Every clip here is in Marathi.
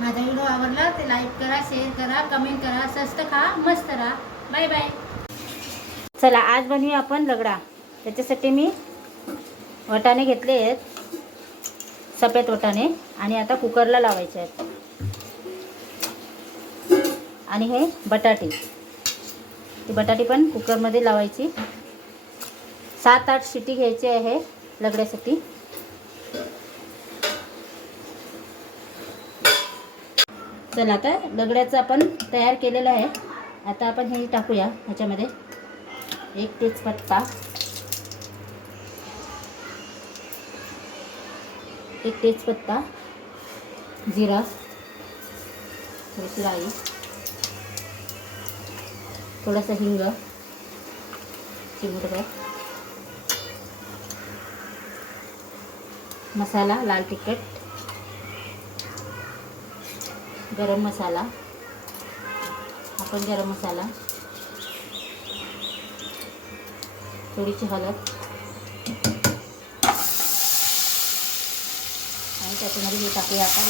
माझा व्हिडिओ आवडला ते लाईक करा, शेअर करा, कमेंट करा. स्वस्त खा, मस्त राहा. Bye bye. चला आज बनवूया आपण रगडा. त्याच्यासाठी मी वाटाणे घेतले आहेत, सफेद वाटाणे, आणि आता कुकरला लावायचे आहेत. आणि हे बटाटे, ती बटाटे पण कुकरमध्ये लावायची. 7-8 शिटी घ्यायची आहे रगड्यासाठी. चला आता रगड्याचं आपण तयार केलेलं आहे. आता आपण हे टाकूया ह्याच्यामध्ये. 1 तेजपत्ता, 1 तेजपत्ता, जिरा, थोडीशी राई, थोडासा हिंग, चिमूटभर मसाला, लाल तिखट, गरम मसाला, आपण गरम मसाला, थोडीशी हळद, आणि त्याच्यामध्ये हे टाकूया आता.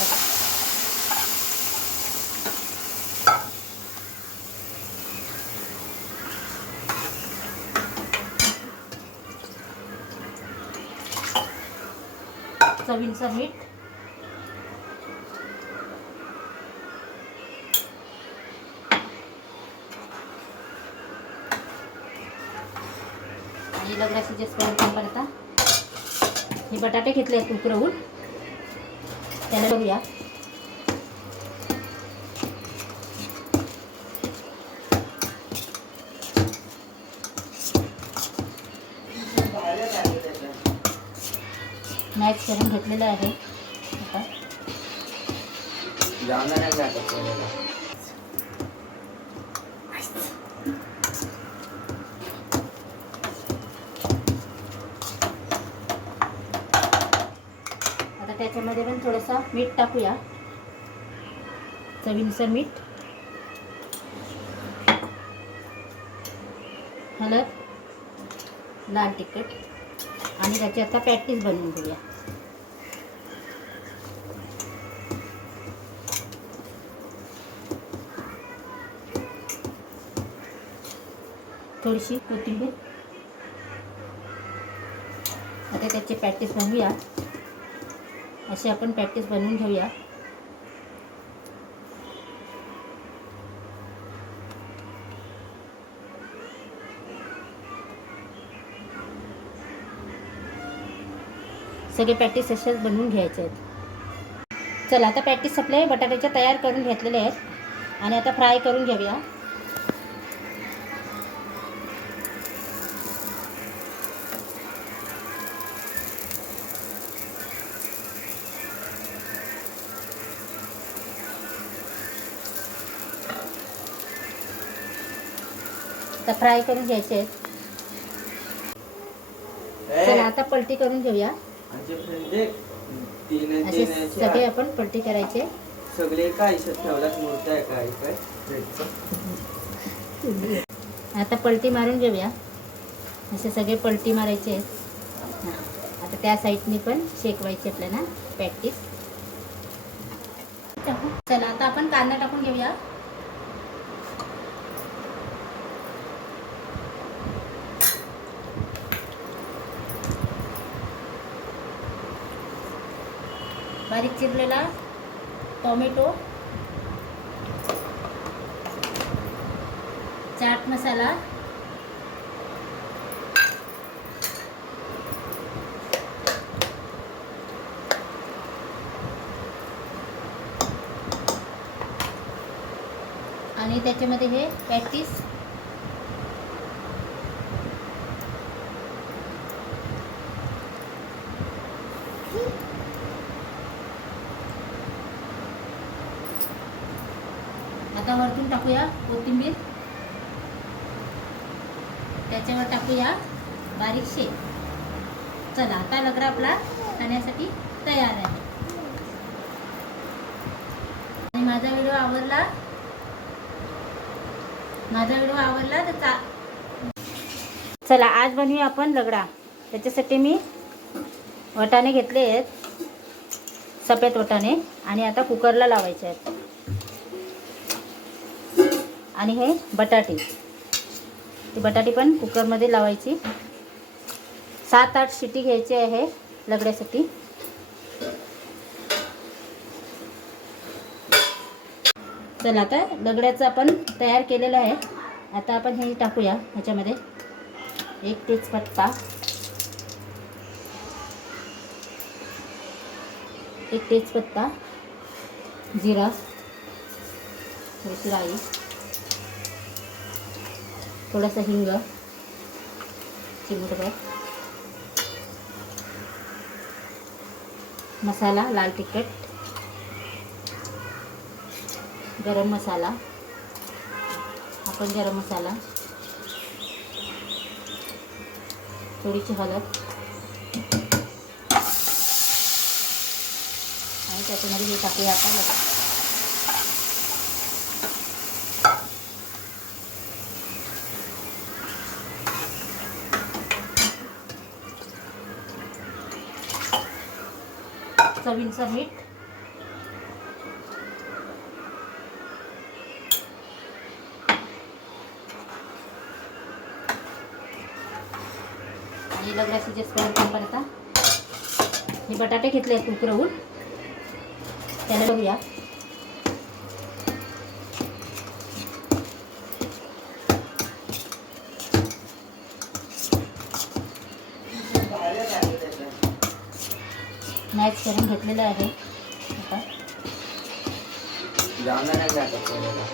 चवीनुसार मीठ, आणि रगडा शिजेपर्यंत आपण आता हे बटाटे घेतले आहेत उकळवून, त्याला बघूया. मॅच करून घेतलेलं आहे. आता त्याच्यामध्ये पण थोडंसं मीठ टाकूया, चवीनुसार मीठ, हळद, लाल तिखट, आणि त्याची आता पॅटीस बनवून घेऊया. थोडीशी कोथिंबीर. आता त्याचे पॅटीस बनवूया. असे आपण पॅटीस बनवून घेऊया. सगळे पॅटीस असेच बनवून घ्यायचे आहेत. चला आता पॅटीस आपले बटाट्याच्या तयार करून घेतलेले आहेत, आणि आता फ्राय करून घेऊया. आता फ्राय करून घ्यायचे आहेत. चला आता पलटी करून घेऊया. असे सगळे आपण पलटी करायचे. सगळे काय ठेवलाच मूर्ती आहे काय काय. आता पलटी मारून घेऊया. असे सगळे पलटी मारायचे आहेत. आता त्या साईडनी पण शेकवायचे आपल्याला पॅटीस. चला आता आपण कांदा टाकून घेऊया. बारीक चिरलेला टोमॅटो, चाट मसाला, आणि त्याच्यामध्ये हे पॅटीस, आता वरतून टाकूया कोथिंबीर, त्याच्यावर टाकूया बारीक शेक. चला आता रगडा आपला खाण्यासाठी तयार आहे. आणि माझा व्हिडिओ आवडला तर चला आज बनवूया आपण रगडा. त्याच्यासाठी मी वाटाणे घेतले आहेत, सफेद वाटाणे आणि आता कुकरला लावायचे आहेत. आणि हे बटाटे, ती बटाटे पण कुकरमध्ये लावायची. 7-8 शिटी घ्यायची आहे लगड्यासाठी. चला आता लगड्याचं आपण तयार केलेलं आहे. आता आपण हे टाकूया ह्याच्यामध्ये. 1 तेजपत्ता, 1 तेजपत्ता, जिरा, थोडीशी राई, थोडासा हिंग, चिमूटभर मसाला, लाल तिखट, गरम मसाला, आपण गरम मसाला, थोडीशी हळद आणि त्याच्यामध्ये हे टाकूया आता. चवीनुसार मीठ, आणि लगड्याची जे स्पॅन आपण आता हे बटाटे घेतले आहेत उकरवून, त्याला बघूया. मॅच करून घेतलेलं आहे. आता जाणार नाही टाकत कोणाला.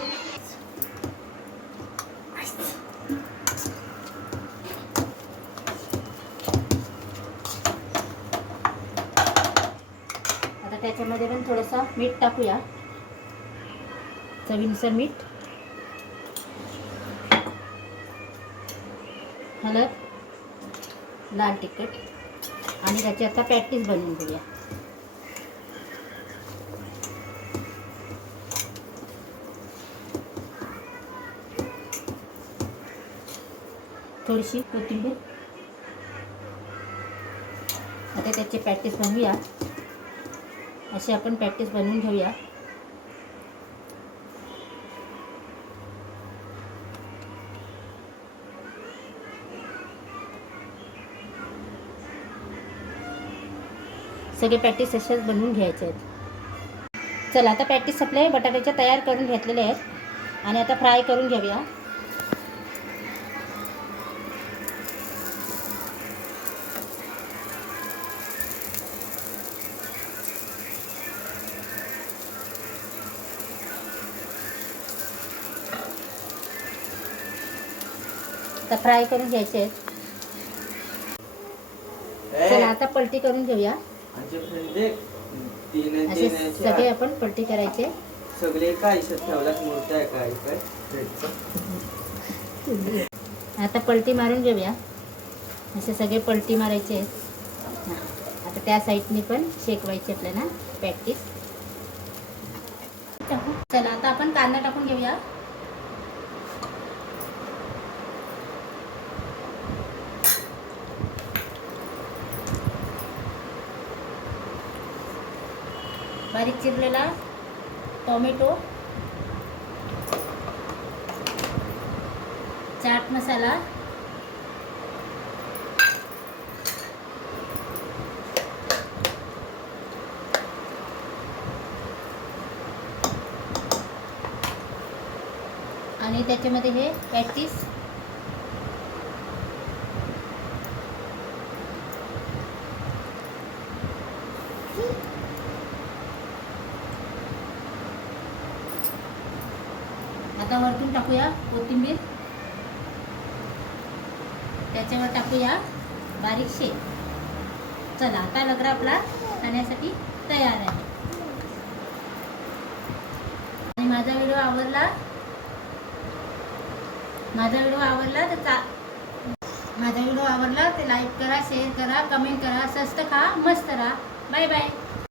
आता त्याच्यामध्ये पण थोडंसं मीठ टाकूया, चवीनुसार मीठ, हळद, लाल तिखट आणि त्याची आता पॅटीस बनवून घेऊया. थोडीशी कोथिंबीर. आता त्याचे पॅटीस बनवूया. असे आपण पॅटीस बनवून घेऊया. सगळे पॅटीस असेच बनवून घ्यायचे आहेत. चला आता पॅटीस आपले बटाट्याच्या तयार करून घेतलेले आहेत आणि आता फ्राय करून घेऊया. आता फ्राय करून घ्यायचे आहेत. चला आता पलटी करून घेऊया. आमचे फ्रेंड देख, तीन असे तीन सगळे आपण पलटी करायचे. सगळे काय इशत ठेवलात मूर्ती आहे काय काय. आता पलटी मारून घेऊया. असे सगळे पलटी मारायचे आहेत. आता त्या साईडनी पण शेकवायचे आपल्याला पॅटीस. चला आता आपण कांदा टाकून घेऊया. बारीक चिरलेला टोमॅटो, चाट मसाला, आणि त्याच्यामध्ये हे पॅटीस, आता वरतून टाकूया कोथिंबीर, त्याच्यावर टाकूया बारीक शेंग. चला आता लगडा आपला खाण्यासाठी तयार आहे. आणि माझा व्हिडिओ आवडला तर लाईक करा, शेअर करा, कमेंट करा. स्वस्त खा, मस्त राहा. Bye bye.